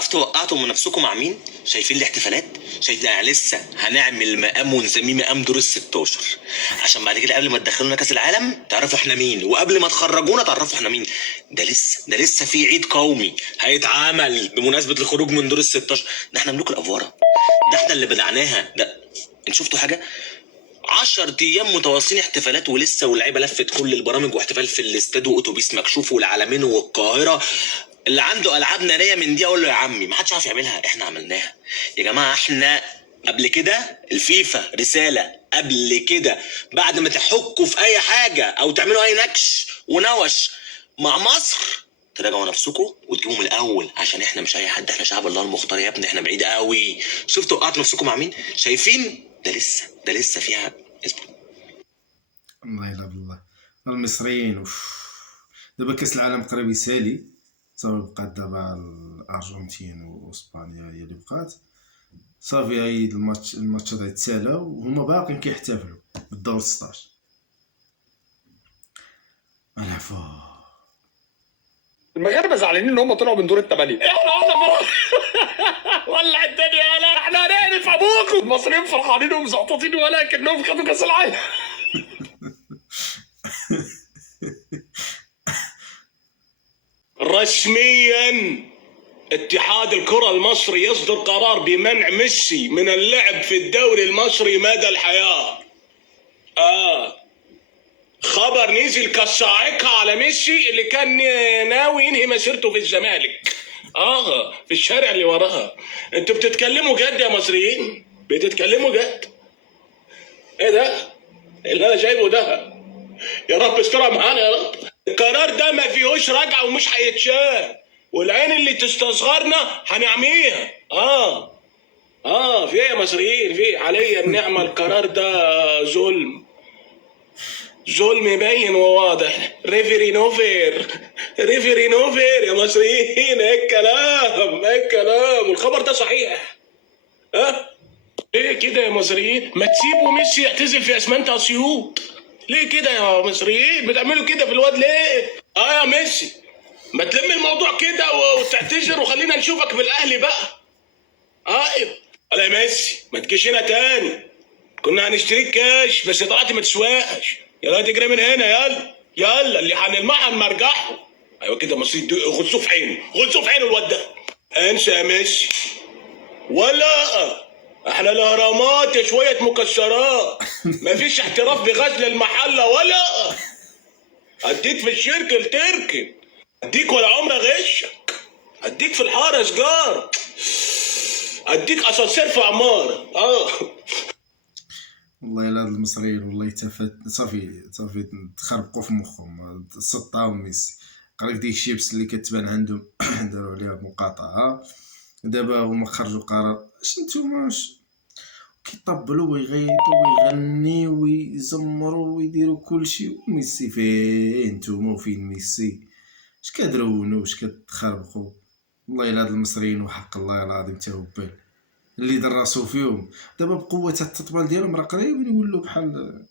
عرفتوا وقعتوا من نفسكم مع مين؟ شايفين الاحتفالات؟ شايفين لسه هنعمل مقام ونسميه مقام دور ال16 عشان بعد كده قبل ما تدخلونا كاس العالم تعرفوا احنا مين، وقبل ما تخرجونا تعرفوا احنا مين. ده لسه في عيد قومي هيتعمل بمناسبه الخروج من دور ال16. ده احنا ملوك الافوره، ده احنا اللي بدعناها. ده انتوا شفتوا حاجه؟ 10 ايام متواصلين احتفالات ولسه، واللعيبه لفت كل البرامج واحتفال في الاستاد واتوبيس مكشوف والعلمين والقاهره. اللي عنده العاب ناريه من دي اقول له يا عمي ما حدش عارف يعملها، احنا عملناها يا جماعه. احنا قبل كده الفيفا رساله قبل كده، بعد ما تحكوا في اي حاجه او تعملوا اي نكش ونوش مع مصر تراجعوا نفسكم وتجيبوا من الاول، عشان احنا مش اي حد، احنا شعب الله المختار يا ابني، احنا بعيد قوي. شفتوا وقعتوا نفسكم مع مين؟ شايفين؟ ده لسه فيها اصبر. الله يلا بالله المصريين. دابا كاس العالم قريب يسالي، صافي بقات دابا الارجنتين واسبانيا هي اللي بقات. صافي هاي الماتشات غيتسالاو وهما باقيين كيحتفلوا بالدور 16. العفو. المغاربه زعلانين ان هم طلعوا من دور الثمانيه، احنا قلنا ولع الدنيا. لا احنا هنعرف ابوكم. المصريين فرحانين ومزقططين ولكنهم خدوا كاس العالم. رسميا اتحاد الكرة المصري يصدر قرار بمنع ميسي من اللعب في الدوري المصري مدى الحياة. خبر نزل كالصاعقة على ميسي اللي كان ناوي ينهي مسيرته في الزمالك. في الشارع اللي وراها. انتوا بتتكلموا جد يا مصريين؟ بتتكلموا جد؟ ايه ده اللي انا شايفه ده؟ يا رب استرها معانا يا رب. القرار ده ما فيهوش رجعه ومش هيتشال، والعين اللي تستصغرنا هنعميها. في ايه يا مصريين؟ في عليا النعمه القرار ده ظلم باين وواضح. ريفري نوفير يا مصريين. ايه الكلام والخبر ده صحيح؟ ليه كده يا مصريين؟ ما تسيبوا ميسي يعتزل في اسمنت اسيوط. ليه كده يا مصريين؟ بتعملوا كده في الواد ليه؟ يا ميسي ما تلم الموضوع كده وتعتذر وخلينا نشوفك بالاهلي بقى. ايوه ولا يا ميسي ما تجيش هنا تاني، كنا هنشتريك كاش بس طلعت ما تسواقش. يلا تجري من هنا، يلا اللي هنلمعها نمرجحه. ايوه كده مصري، غلسوه في عينه الواد ده. انسى يا ميسي. ولا احنا الاهرامات شويه مكسرات، مفيش احتراف بغزل المحله. ولا اديك في الشركه التركن، اديك ولا عمر غشك، اديك في الحاره سجار، اديك اسانسير في عماره. والله الا هاد المصريين والله يتفت صافي تخربقوا في مخهم. سطاهم ميسي قريب ديك الشيبس اللي كتبان عندهم داروا عليها مقاطعه. دابا هما خرجوا قرار اش نتوما كيطبلوا ويغيطوا ويغنيوا ويزمروا ويديروا كلشي، وميسي فين نتوما وفين ميسي؟ اش كدرونوا واش كتخربقوا؟ والله الا هاد المصريين وحق الله العظيم تاوبال اللي دراسو فيهم دابا بقوه التطبال ديالهم راه قريبين يولوا بحال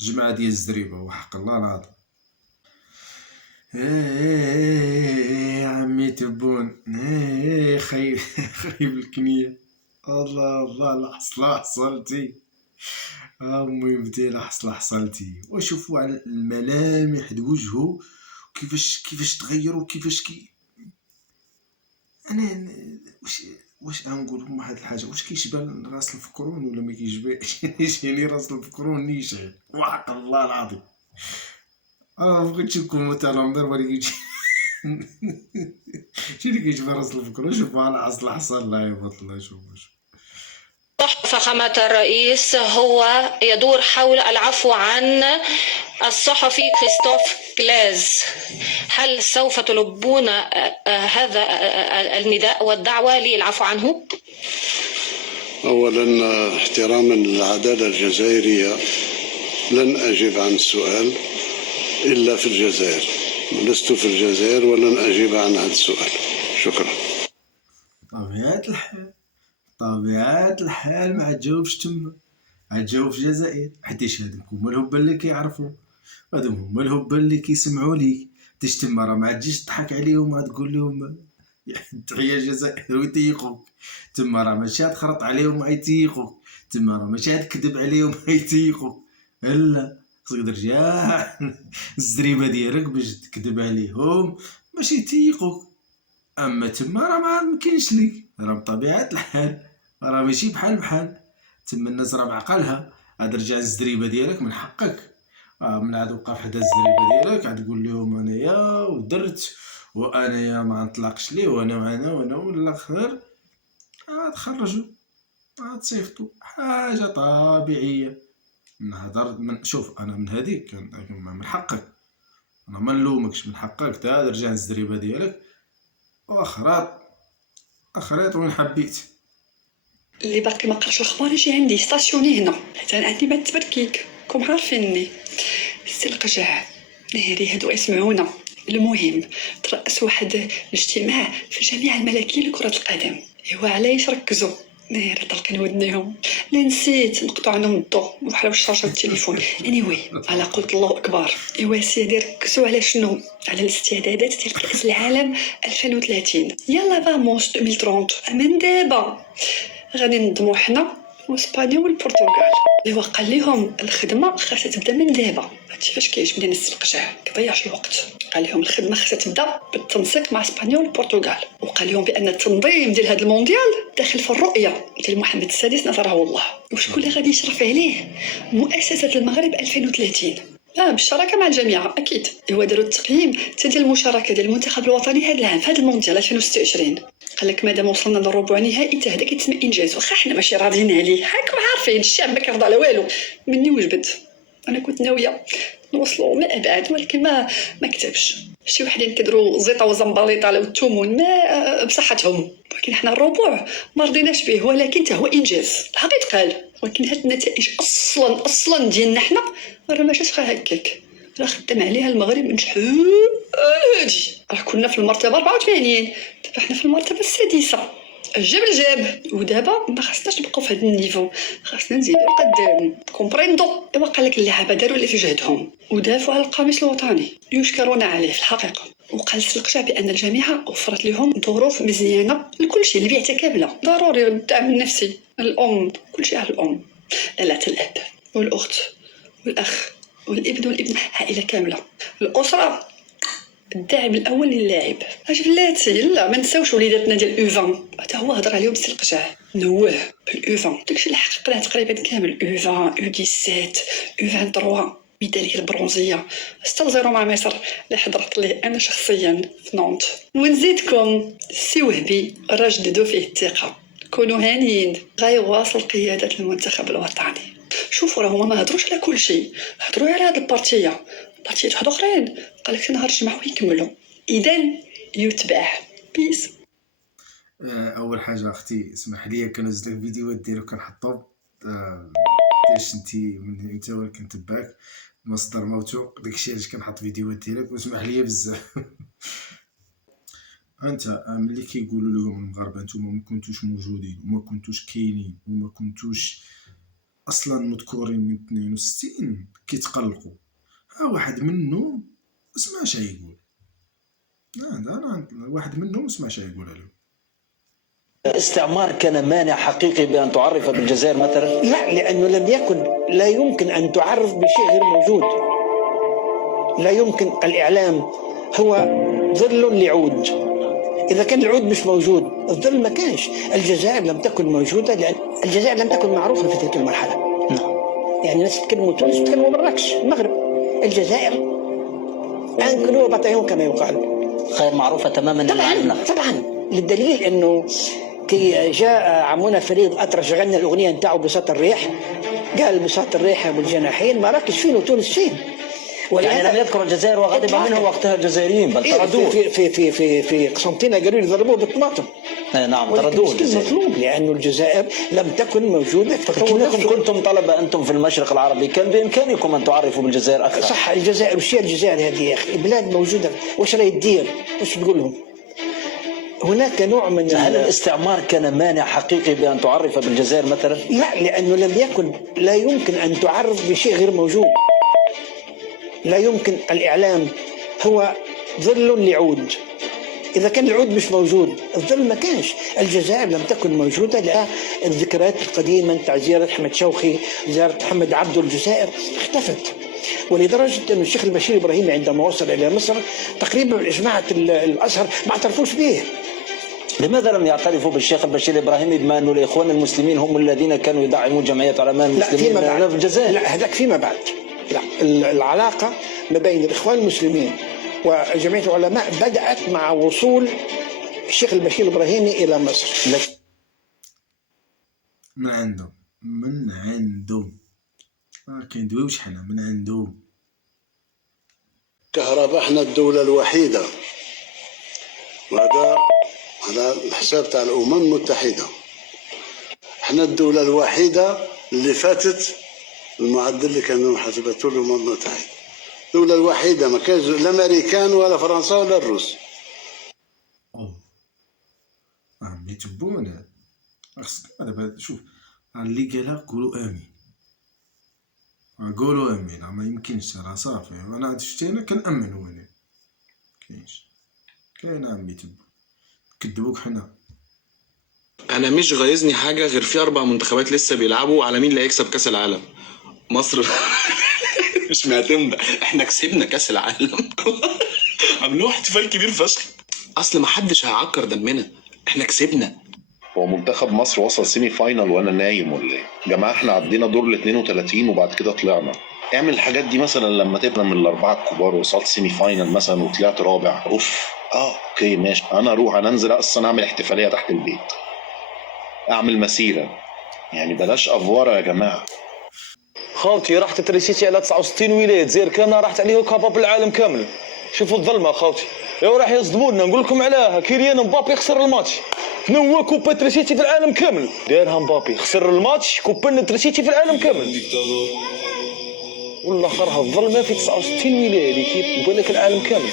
جماعه ديال الزريبه وحق الله العظيم. يا عمي تبون خايب الكنيه. الله الحصله حصلتي امي بدي الحصله حصلتي. وشوفوا على الملامح د وجهه كيفاش تغيروا كيفاش انا واش غنقول لكم واحد الحاجه، واش كيشبه راس الفكرون ولا ما كيشبهش؟ يعني راس الفكرون نيشان وحق الله العظيم. بغيت نكون مثلا دابا اللي كيجي شي اللي كيشبه راس الفكرون. شوف على اصل حصل الله يبارك الله. شوف فخامة الرئيس هو يدور حول العفو عن الصحفي كريستوف كلاز. هل سوف تلبون هذا النداء والدعوة للعفو عنه؟ أولا احتراما للعدالة الجزائرية لن أجيب عن السؤال إلا في الجزائر، لست في الجزائر ولن أجيب عن هذا السؤال. شكرا. طبيعة الحال ما تجاوبش تما، غتجاوب في الجزائر، حيتاش هادوك هما الهبه اللي كيعرفوا، هادوك هما الهبه اللي كيسمعوا ليك. تما راه ما تجيش تضحك عليهم وتقول لهم تحيا الجزائر ويتيقوك تما، راه ماشي تخرط عليهم غيتيقوك تما، راه ماشي تكذب عليهم غيتيقوك، لا خصك ترجع الزريبه ديالك باش تكذب عليهم باش يتيقوك. اما تما راه ما مكينش ليك، راه بطبيعه الحال راه ماشي بحال تما الناس راه بعقلها. ترجع الزريبه ديالك من حقك، من عاد وقف حدا الزريبه ديالك عاد تقول لهم انايا ودرت وانايا ما نطلقش ليه وانا والاخر، تخرجوا تصيفطوا حاجه طبيعيه. من هضر من شوف انا من هذيك من حقك، انا ما نلومكش، من حقك ترجع الزريبه ديالك اخريط وين حبيت. اللي باقي ما قراش الاخبار يجي عندي ستاسيوني هنا، حيت انا عندي بنت تبركيك كوم عارفيني. السي القجع ناري هادو يسمعونا. المهم ترأس واحد الاجتماع في الجامعة الملكية لكرة القدم. ايوا علاش ركزوا ناري طلقين ودنيهم. لا نسيت نقطع عنهم الضوء وحلاو الشاشة التليفون. على قلت الله اكبر. ايوا سيدي ركزوا على شنو؟ على الاستعدادات ديال كأس العالم 2030. يلا فاموس 2030 من دابا غادي نضمو حنا واسبانيا والبرتغال. ايوا قال لهم الخدمه خاصها تبدا من دابا. هادشي فاش كيعجبني انا السي القجع كيضيعش الوقت. قال لهم الخدمه خاصها تبدا بالتنسيق مع اسبانيا والبرتغال، وقال لهم بان التنظيم ديال هذا المونديال داخل في الرؤيه ديال محمد السادس نصره الله. وشكون اللي غادي يشرف عليه؟ مؤسسه المغرب 2030 بالشراكه مع الجامعه اكيد. ايوا داروا التقييم ديال المشاركه ديال المنتخب الوطني هذا العام في هذا المونديال 2026. قال لك مادام وصلنا للربع نهائي حتى هذا كيتسمى انجاز، واخا حنا ماشي راضيين عليه. هاكم عارفين الشعب ما كيرضى على والو. مني وجبت انا كنت ناويه نوصلوا ما ابعد، ولكن ما كتبش. شي وحدين كيدروا زيطه وزنبليطه على الثومون ما بصحتهم، ولكن حنا الربع ما رضيناش به، ولكن حتى هو انجاز الحقيقه قال. ولكن هاد النتائج اصلا ديالنا حنا راه ما جاتش غير هكاك، راه خدام عليها المغرب من شحال هادي. راه كنا في المرتبه 84 دابا حنا في المرتبه السادسه. الجاب ودابا ما خاصناش نبقاو في هذا النيفو، خاصنا نزيدو قدام كومبريندو. ايوا قال لك اللعابه داروا اللي في جهدهم ودافعوا على القميص الوطني يشكرون عليه في الحقيقه. وقال القجع بان الجامعه وفرت لهم ظروف مزيانه لكل شيء، البيعه كامله ضروري، الدعم النفسي، الام كل شيء على الام، لا الاب والاخت والاخ والابن والابن، عائله كامله، الاسره الداعم الاول للاعب. اش بلاتي لا ما نساوش وليداتنا ديال اوفان، حتى هو هضر عليهم السي القجع نوه بالاوفان. داكشي اللي حققناه تقريبا كامل، اوفان او 17 او 23 ميداليه البرونزيه 6-0 مع مصر اللي حضرت ليه انا شخصيا في نونت. ونزيدكم السي وهبي راه جددوا فيه الثقه، كونوا هانيين غيواصل قياده المنتخب الوطني. شوفوا راه هما ما هضروش على كل شيء، هضروا على هاد البارتيه واحد اخرين قال لك نهار الجمعه ويكملوا. اذا يتباع بيس. اول حاجه اختي اسمح لي كنزل لك فيديوهات ديالك كنحطو باش انت ولكن تباك مصدر موثوق، داكشي علاش كنحط فيديوهات ديالك. واسمح لي بزاف انت ملي كيقولوا لهم المغاربه نتوما ما كنتوش موجودين وما كنتوش كاينين وما كنتوش اصلا مذكورين من 62 كيتقلقوا. ها واحد منهم اسمع اش يقول، انا واحد منهم اسمع اش يقول عليهم. الاستعمار كان مانع حقيقي بأن تعرف بالجزائر مثلا؟ لا، لأنه لا يمكن أن تعرف بشيء غير موجود. لا يمكن. الإعلام هو ظل لعود، إذا كان العود مش موجود الظل ما كانش. الجزائر لم تكن موجودة لأن الجزائر لم تكن معروفة في تلك المرحلة. يعني الناس تتكلموا تونس تتكلموا مراكش المغرب، الجزائر أنكلوا بطيهم كما يقال غير معروفة تماما. طبعا للدليل أنه كي جاء عمونا فريد الأطرش غنى الأغنية نتاعو بساط الريح، قال بساط الريح والجناحين مراكش فين وتونس فين. يعني لم يذكر الجزائر وغضب منه وقتها الجزائريين بل طردوه. في قسنطينة قالوا لي ضربوه بالطماطم. نعم طردوه مطلوب لأنه الجزائر لم تكن موجودة. لكنكم كنتم طلبة أنتم في المشرق العربي، كان بإمكانكم أن تعرفوا بالجزائر أكثر. صح. الجزائر وش هي الجزائر هذه يا أخي؟ بلاد موجودة، وش راهي تدير؟ وش تقول لهم؟ هناك نوع من هل الاستعمار كان مانع حقيقي بأن تعرف بالجزائر مثلا؟ لا، لأنه لا يمكن أن تعرف بشيء غير موجود. لا يمكن. الإعلام هو ظل لعود، إذا كان العود مش موجود الظل ما كانش. الجزائر لم تكن موجودة لها الذكريات القديمة نتاع زيارة أحمد شوقي، زيارة محمد عبده، الجزائر اختفت. ولدرجة أن الشيخ البشير إبراهيمي عندما وصل إلى مصر تقريبا الجماعة الأزهر ما اعترفوش به. لماذا لم يعترفوا بالشيخ البشير الإبراهيمي بما أن الإخوان المسلمين هم الذين كانوا يدعمون جمعية علماء المسلمين في الجزائر؟ لا، هذاك فيما بعد. لا، العلاقة ما بين الإخوان المسلمين وجمعية العلماء بدأت مع وصول الشيخ البشير الإبراهيمي إلى مصر. من عندهم ما كندويوش حنا من عندهم. كهرباء احنا الدولة الوحيدة، وهذا على الحساب تاع الأمم المتحدة، احنا الدولة الوحيدة اللي فاتت المعدل اللي كانوا حسبته الأمم المتحدة. الدولة الوحيدة ما كانش لا أمريكان ولا فرنسا ولا الروس. عمي تبونا خصك دابا شوف اللي قالها قولوا امين، قولوا امين. ما يمكنش راه صافي. انا شفتي انا كنامن وانا كاينش كاين عمي تبو كذبوك حنا. انا مش غايزني حاجه غير في 4 منتخبات لسه بيلعبوا على مين اللي هيكسب كاس العالم. مصر مش معتمده، احنا كسبنا كاس العالم. عملوه احتفال كبير فشخ، اصل ما حدش هيعكر دمنا، احنا كسبنا. هو منتخب مصر وصل سيمي فاينال وانا نايم ولا ايه؟ يا جماعه احنا عدينا دور ال 32 وبعد كده طلعنا. اعمل الحاجات دي مثلا لما تبقى من الاربعه الكبار وصلت سيمي فاينال مثلا وطلعت رابع، اوف اوكي ماشي، انا اروح انا انزل اصلا اعمل احتفاليه تحت البيت، اعمل مسيره، يعني بلاش افوره يا جماعه. خاوتي رحت تريسيتي على 69 ولايه، الجزائر كامله راحت عليه كابا بالعالم كامل. شوفوا الظلمه خاوتي، يا راح يصدمونا. نقول لكم عليها كيليان مبابي خسر الماتش، نوا كوبا تريسيتي في العالم كامل، دارها مبابي خسر الماتش كوبا تريسيتي في العالم كامل. والله خرها الظلمه في 69 ولايه اللي كيف يقول لك العالم كامل.